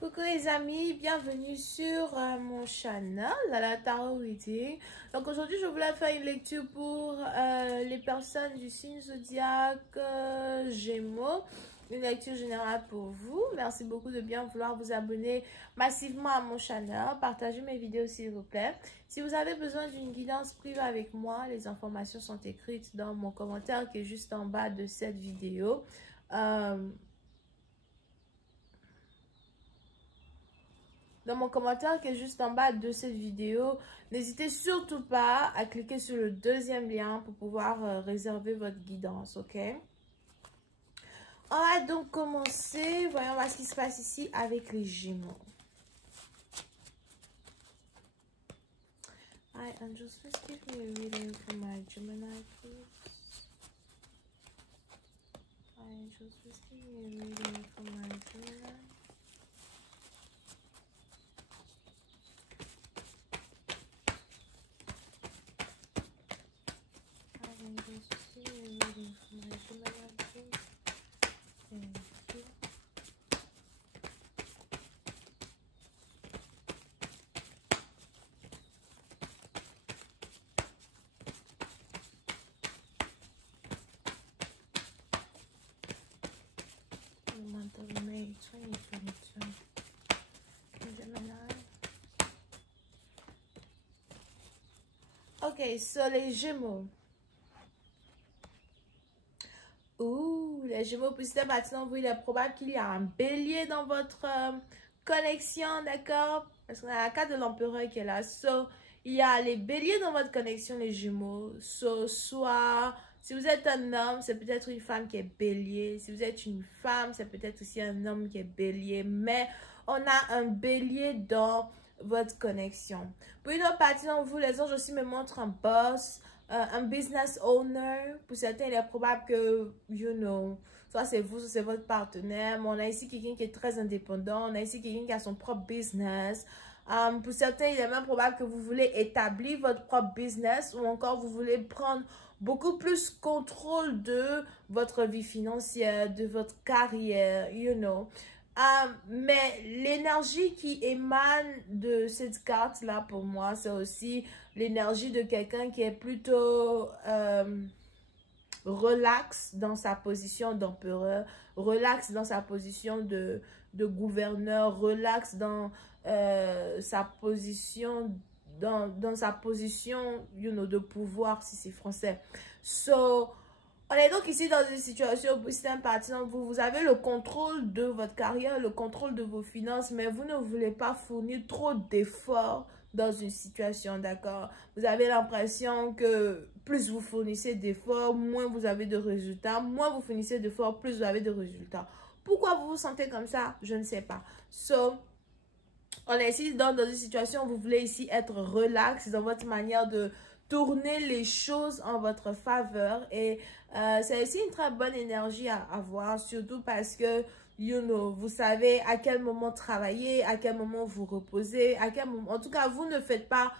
Coucou les amis, bienvenue sur mon channel à la Tarot Reading. Donc aujourd'hui je voulais faire une lecture pour les personnes du signe zodiaque Gémeaux. Une lecture générale pour vous. Merci beaucoup de bien vouloir vous abonner massivement à mon channel. Partagez mes vidéos s'il vous plaît. Si vous avez besoin d'une guidance privée avec moi, les informations sont écrites dans mon commentaire qui est juste en bas de cette vidéo. Dans mon commentaire qui est juste en bas de cette vidéo. N'hésitez surtout pas à cliquer sur le deuxième lien pour pouvoir réserver votre guidance, ok? On va donc commencer. Voyons voir ce qui se passe ici avec les Gémeaux. Hi, angels, please give me a reading for my Gemini, please. Hi, angels, please give me a reading for my Gemini. The month of May 2022. Gemini. Ok, so les Gémeaux. Ouh, les Gémeaux, pour cette maintenant, vous, il est probable qu'il y a un bélier dans votre connexion, d'accord? Parce qu'on a la carte de l'empereur qui est là. So, il y a les béliers dans votre connexion, les Gémeaux. So, soit, si vous êtes un homme, c'est peut-être une femme qui est bélier. Si vous êtes une femme, c'est peut-être aussi un homme qui est bélier. Mais on a un bélier dans votre connexion. Pour une autre partie d'entre vous, les anges aussi me montrent un boss, un business owner. Pour certains, il est probable que, you know, soit c'est vous, soit c'est votre partenaire. Mais on a ici quelqu'un qui est très indépendant. On a ici quelqu'un qui a son propre business. Pour certains, il est même probable que vous voulez établir votre propre business ou encore vous voulez prendre beaucoup plus contrôle de votre vie financière, de votre carrière, you know. Mais l'énergie qui émane de cette carte-là, pour moi, c'est aussi l'énergie de quelqu'un qui est plutôt relax dans sa position d'empereur, relax dans sa position de gouverneur, relax dans sa position, dans sa position, you know, de pouvoir, si c'est français. So, on est donc ici dans une situation où c'est un partenaire, vous avez le contrôle de votre carrière, le contrôle de vos finances, mais vous ne voulez pas fournir trop d'efforts dans une situation, d'accord? Vous avez l'impression que plus vous fournissez d'efforts, moins vous avez de résultats. Moins vous fournissez d'efforts, plus vous avez de résultats. Pourquoi vous vous sentez comme ça? Je ne sais pas. So, on est ici dans une situation où vous voulez ici être relax dans votre manière de tourner les choses en votre faveur. Et c'est aussi une très bonne énergie à avoir, surtout parce que, you know, vous savez à quel moment travailler, à quel moment vous reposer, à quel moment... En tout cas, vous ne faites pas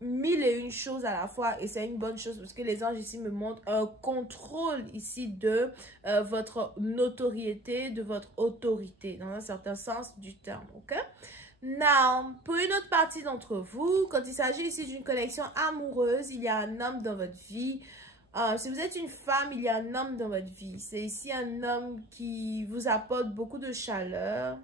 mille et une choses à la fois, et c'est une bonne chose parce que les anges ici me montrent un contrôle ici de votre notoriété, de votre autorité, dans un certain sens du terme, ok? Now, pour une autre partie d'entre vous, quand il s'agit ici d'une connexion amoureuse, il y a un homme dans votre vie. Si vous êtes une femme, il y a un homme dans votre vie. C'est ici un homme qui vous apporte beaucoup de chaleur.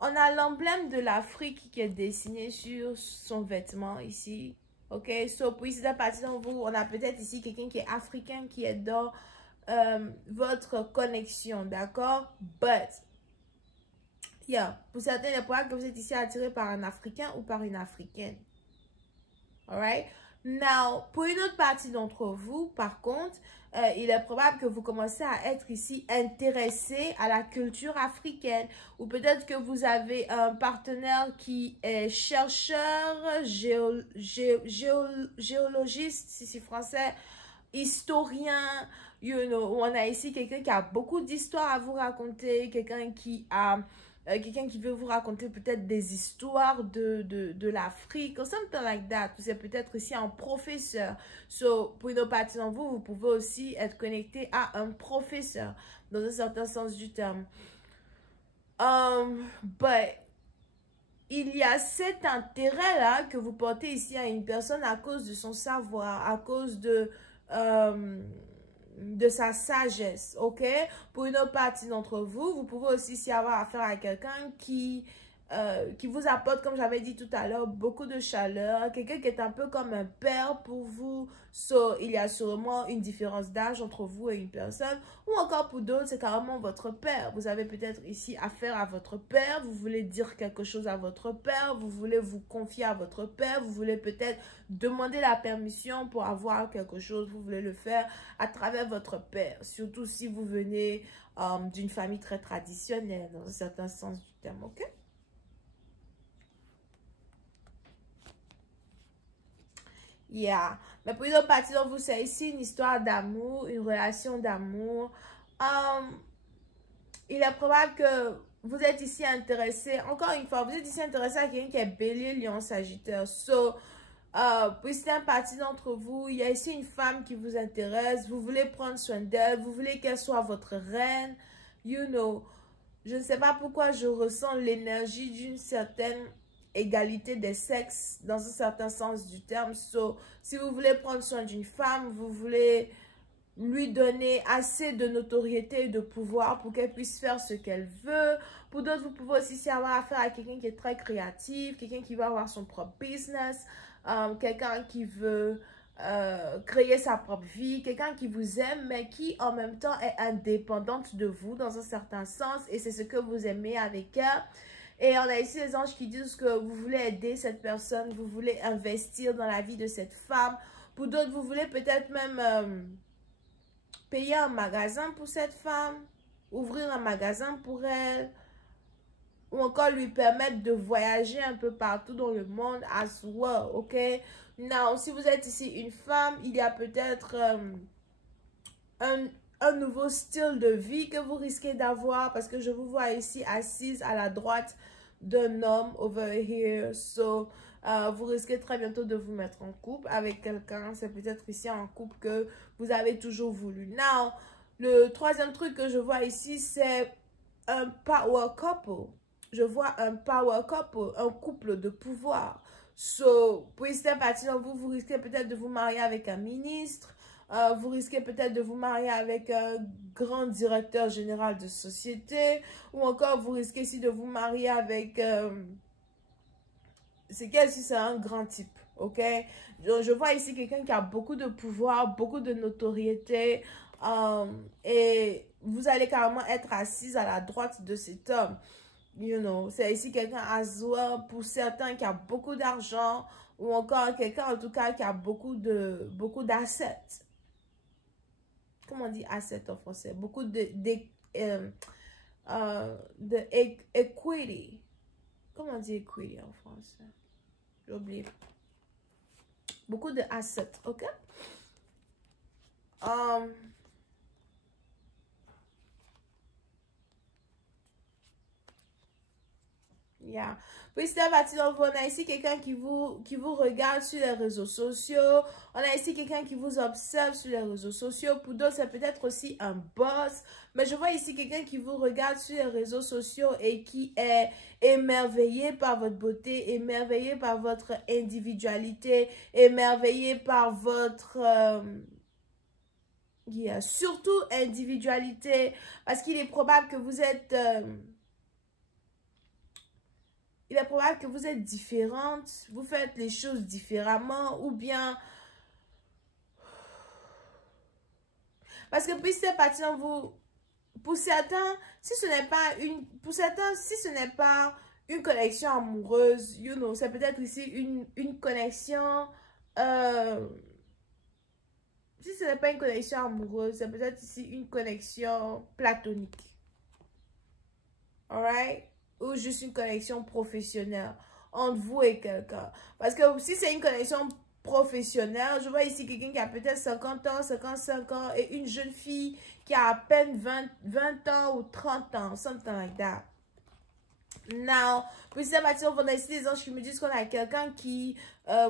On a l'emblème de l'Afrique qui est dessiné sur son vêtement ici. Ok, so pour ici, à partir de vous, on a peut-être ici quelqu'un qui est africain qui est dans votre connexion, d'accord? But, yeah, pour certains, il est probable que vous êtes ici attiré par un Africain ou par une Africaine. Alright? Now, pour une autre partie d'entre vous, par contre, il est probable que vous commencez à être ici intéressé à la culture africaine. Ou peut-être que vous avez un partenaire qui est chercheur, géologiste, si c'est français, historien, you know. On a ici quelqu'un qui a beaucoup d'histoires à vous raconter, quelqu'un qui a quelqu'un qui veut vous raconter peut-être des histoires de l'Afrique, or something like that. Vous êtes peut-être aussi un professeur. So, pour une partie d'entre vous, vous pouvez aussi être connecté à un professeur, dans un certain sens du terme. But, il y a cet intérêt-là que vous portez ici à une personne à cause de son savoir, à cause de sa sagesse, ok? Pour une autre partie d'entre vous, vous pouvez aussi ici avoir affaire à quelqu'un qui vous apporte, comme j'avais dit tout à l'heure, beaucoup de chaleur, quelqu'un qui est un peu comme un père pour vous. So, il y a sûrement une différence d'âge entre vous et une personne, ou encore pour d'autres, c'est carrément votre père. Vous avez peut-être ici affaire à votre père, vous voulez dire quelque chose à votre père, vous voulez vous confier à votre père, vous voulez peut-être demander la permission pour avoir quelque chose, vous voulez le faire à travers votre père, surtout si vous venez d'une famille très traditionnelle, dans un certain sens du terme, ok? Yeah. Mais pour une autre partie d'entre vous, c'est ici une histoire d'amour, une relation d'amour. Il est probable que vous êtes ici intéressé, encore une fois, vous êtes ici intéressé à quelqu'un qui est Bélier, Lion, Sagittaire. So, pour certaines parties d'entre vous, il y a ici une femme qui vous intéresse, vous voulez prendre soin d'elle, vous voulez qu'elle soit votre reine, you know. Je ne sais pas pourquoi je ressens l'énergie d'une certaine égalité des sexes dans un certain sens du terme. So, si vous voulez prendre soin d'une femme, vous voulez lui donner assez de notoriété et de pouvoir pour qu'elle puisse faire ce qu'elle veut. Pour d'autres, vous pouvez aussi avoir affaire à quelqu'un qui est très créatif, quelqu'un qui va avoir son propre business, quelqu'un qui veut créer sa propre vie, quelqu'un qui vous aime, mais qui en même temps est indépendante de vous dans un certain sens, et c'est ce que vous aimez avec elle. Et on a ici les anges qui disent que vous voulez aider cette personne, vous voulez investir dans la vie de cette femme. Pour d'autres, vous voulez peut-être même payer un magasin pour cette femme, ouvrir un magasin pour elle, ou encore lui permettre de voyager un peu partout dans le monde as well, ok? Now, si vous êtes ici une femme, il y a peut-être un nouveau style de vie que vous risquez d'avoir, parce que je vous vois ici assise à la droite d'un homme over here. So, vous risquez très bientôt de vous mettre en couple avec quelqu'un. C'est peut-être ici un couple que vous avez toujours voulu. Now, le troisième truc que je vois ici, c'est un power couple. Je vois un power couple, un couple de pouvoir. So, pour certaines parties d'entre vous, vous risquez peut-être de vous marier avec un ministre. Vous risquez peut-être de vous marier avec un grand directeur général de société. Ou encore, vous risquez ici de vous marier avec... c'est quel si c'est un grand type, ok? Je vois ici quelqu'un qui a beaucoup de pouvoir, beaucoup de notoriété. Et vous allez carrément être assise à la droite de cet homme. You know, c'est ici quelqu'un as well, pour certains qui a beaucoup d'argent, ou encore quelqu'un en tout cas qui a beaucoup d'assets. Comment on dit asset en français? Beaucoup de equity. Comment on dit equity en français? J'ai oublié. Beaucoup de assets, ok? Yeah. Puis c'est parti, donc on a ici quelqu'un qui vous regarde sur les réseaux sociaux. On a ici quelqu'un qui vous observe sur les réseaux sociaux. Pour d'autres, c'est peut-être aussi un boss. Mais je vois ici quelqu'un qui vous regarde sur les réseaux sociaux et qui est émerveillé par votre beauté, émerveillé par votre individualité, émerveillé par votre... surtout individualité. Parce qu'il est probable que vous êtes... il est probable que vous êtes différente, vous faites les choses différemment, ou bien... Parce que puis c'est parti dans vous... Pour certains, si ce n'est pas une... Pour certains, si ce n'est pas une connexion amoureuse, you know, c'est peut-être ici une connexion... si ce n'est pas une connexion amoureuse, c'est peut-être ici une connexion platonique. Alright? Ou juste une connexion professionnelle entre vous et quelqu'un. Parce que si c'est une connexion professionnelle, je vois ici quelqu'un qui a peut-être 50 ans, 55 ans et une jeune fille qui a à peine 20 ans ou 30 ans, something like that. Now, pour cette matière, on a ici des anges qui me disent qu'on a quelqu'un qui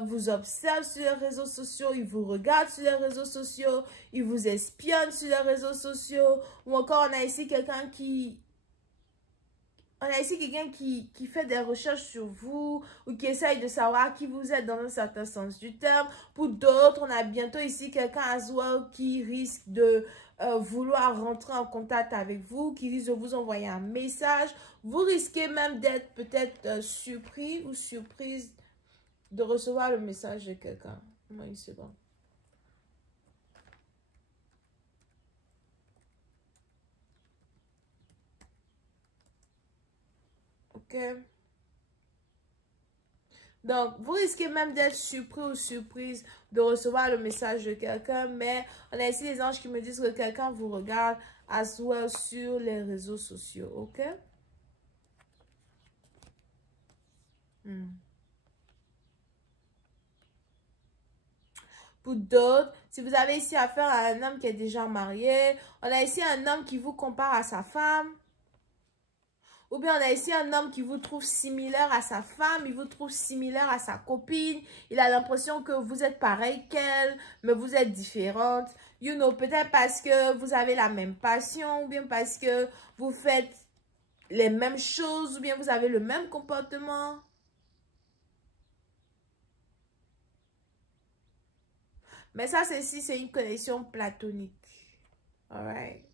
vous observe sur les réseaux sociaux, il vous regarde sur les réseaux sociaux, il vous espionne sur les réseaux sociaux, ou encore on a ici quelqu'un qui... On a ici quelqu'un qui fait des recherches sur vous ou qui essaye de savoir qui vous êtes dans un certain sens du terme. Pour d'autres, on a bientôt ici quelqu'un à soi qui risque de vouloir rentrer en contact avec vous, qui risque de vous envoyer un message. Vous risquez même d'être peut-être surpris ou surprise de recevoir le message de quelqu'un. Moi, une seconde. Ok. Donc, vous risquez même d'être surpris ou surprise de recevoir le message de quelqu'un, mais on a ici les anges qui me disent que quelqu'un vous regarde à soi sur les réseaux sociaux, ok? Pour d'autres, si vous avez ici affaire à un homme qui est déjà marié, on a ici un homme qui vous compare à sa femme. Ou bien on a ici un homme qui vous trouve similaire à sa femme, il vous trouve similaire à sa copine. Il a l'impression que vous êtes pareil qu'elle, mais vous êtes différente. You know, peut-être parce que vous avez la même passion, ou bien parce que vous faites les mêmes choses, ou bien vous avez le même comportement. Mais ça, c'est une connexion platonique. Alright.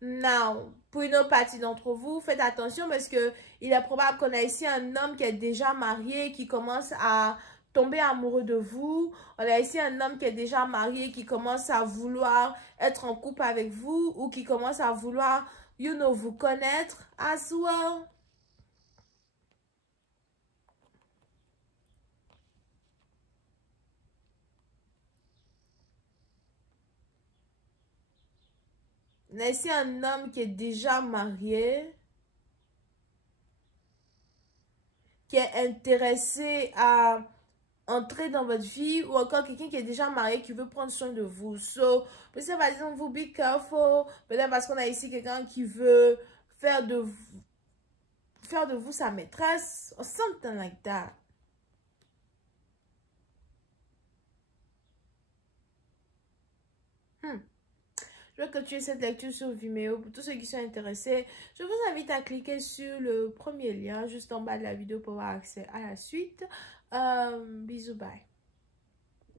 Now, pour une autre partie d'entre vous, faites attention parce que il est probable qu'on a ici un homme qui est déjà marié, qui commence à tomber amoureux de vous. On a ici un homme qui est déjà marié, qui commence à vouloir être en couple avec vous ou qui commence à vouloir, you know, vous connaître as well. On a ici un homme qui est déjà marié, qui est intéressé à entrer dans votre vie ou encore quelqu'un qui est déjà marié qui veut prendre soin de vous. So, peut-être par exemple, vous be careful. Peut-être parce qu'on a ici quelqu'un qui veut faire de vous sa maîtresse or something like that. Je veux que tu aies cette lecture sur Vimeo. Pour tous ceux qui sont intéressés, je vous invite à cliquer sur le premier lien juste en bas de la vidéo pour avoir accès à la suite. Bisous, bye.